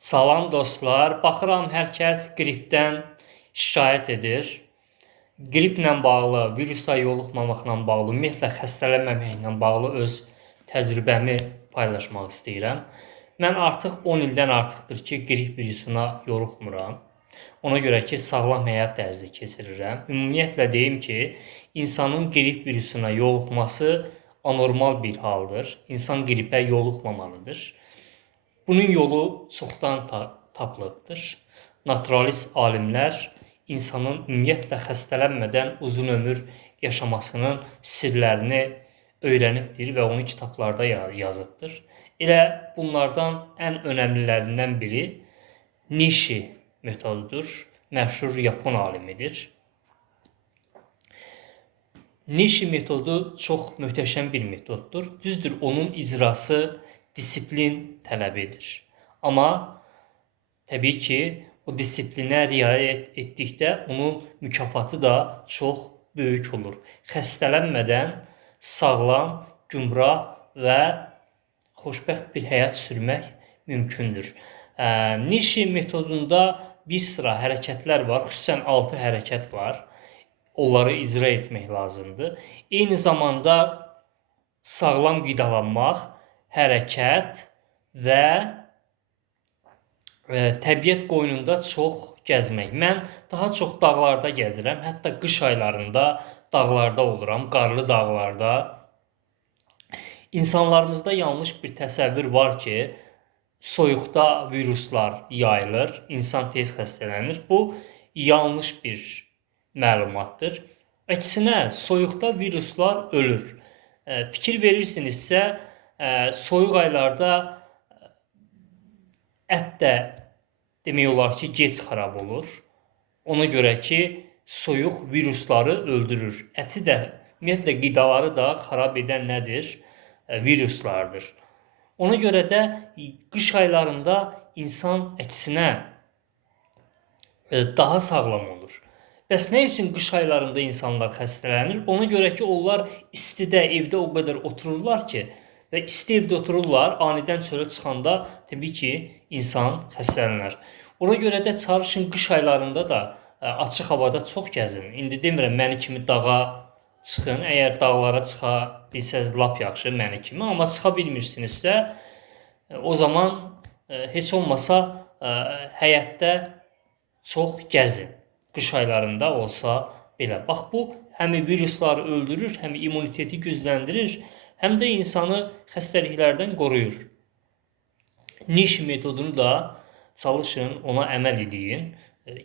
Salam dostlar. Baxıram hər kəs qripdən şikayət edir. Qriplə bağlı, virusla yoluxmamaqla bağlı, ümumiyyətlə xəstələnməməklə bağlı öz təcrübəmi paylaşmaq istəyirəm. Mən artıq 10 ildən artıqdır ki, qrip virusuna yoluxmuram. Ona görə ki, sağlam həyat tərzi keçirirəm. Ümumiyyətlə deyim ki, insanın qrip virusuna yoluxması anormal bir haldır. İnsan qripə yoluxmamalıdır. Bunun yolu çoxdan tapılıbdır. Naturalist alimlər insanın ümumiyyətlə xəstələnmədən uzun ömür yaşamasının sirlərini öyrənibdir və onu kitablarda yazıbdır. Elə bunlardan ən önəmlilərindən biri Nishi metodudur. Məşhur Yapon alimidir. Nishi metodu çox möhtəşəm bir metoddur. Düzdür, onun icrası disiplin tələb edir. Amma təbii ki, o disiplinə riayət etdikdə onun mükafatı da çox böyük olur. Xəstələnmədən sağlam, gümrah və xoşbəxt bir həyat sürmək mümkündür. Nishi metodunda bir sıra hərəkətlər var, xüsusən 6 hərəkət var. Onları icra etmək lazımdır. Eyni zamanda sağlam qidalanmaq, hərəkət və təbiət qoynunda çox gəzmək. Mən daha çox dağlarda gəzirəm. Hətta qış aylarında dağlarda oluram, qarlı dağlarda. İnsanlarımızda yanlış bir təsəvvür var ki, soyuqda viruslar yayılır, insan tez xəstələnir. Bu yanlış bir məlumatdır. Əksinə, soyuqda viruslar ölür. Fikir verirsinizsə, soyuq aylarda ət də demək olar ki, gec xarab olur. Ona görə ki, soyuq virusları öldürür. Əti də, ümumiyyətlə qidaları da xarab edən nədir? Viruslardır. Ona görə də qış aylarında insan əksinə daha sağlam olur. Bəs nə üçün qış aylarında insanlar xəstələnir? Ona görə ki, onlar istidə, evdə o qədər otururlar ki, və isti evdə otururlar, anidən çölə çıxanda təbii ki, insan xəstələnər. Ona görə də çalışın qış aylarında da açıq havada çox gəzin. İndi demirəm, məni kimi dağa çıxın. Əgər dağlara çıxa bilsəz, lap yaxşı məni kimi. Amma çıxa bilmirsinizsə, o zaman heç olmasa həyətdə çox gəzin. Qış aylarında olsa belə. Bax, bu həm virusları öldürür, həm immuniteti gücləndirir, həm də insanı xəstəliklərdən qoruyur. Nishi metodunu da çalışın, ona əməl edin.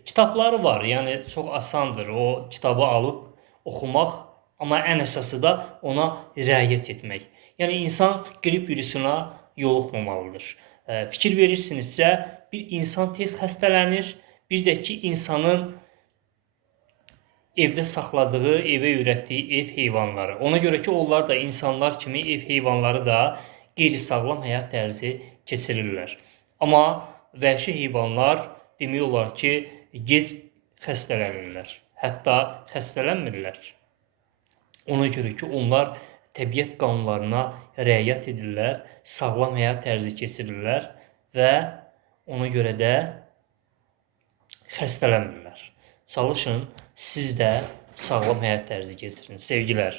Kitabları var, yəni çox asandır o kitabı alıb oxumaq, amma ən əsası da ona riayət etmək. Yəni insan qrip virusuna yoluxmamalıdır. Fikir verirsinizsə, bir insan tez xəstələnir, bir də ki, insanın evdə saxladığı, evə öyrətdiyi ev heyvanları. Ona görə ki, onlar da insanlar kimi ev heyvanları da qeyri-sağlam həyat tərzi keçirirlər. Amma vəhşi heyvanlar demək olar ki, gec xəstələnirlər. Hətta xəstələnmirlər. Ona görə ki, onlar təbiət qanunlarına riayət edirlər, sağlam həyat tərzi keçirirlər və ona görə də xəstələnmirlər. Çalışın, siz də sağlam həyat tərzi keçirin. Sevgilər.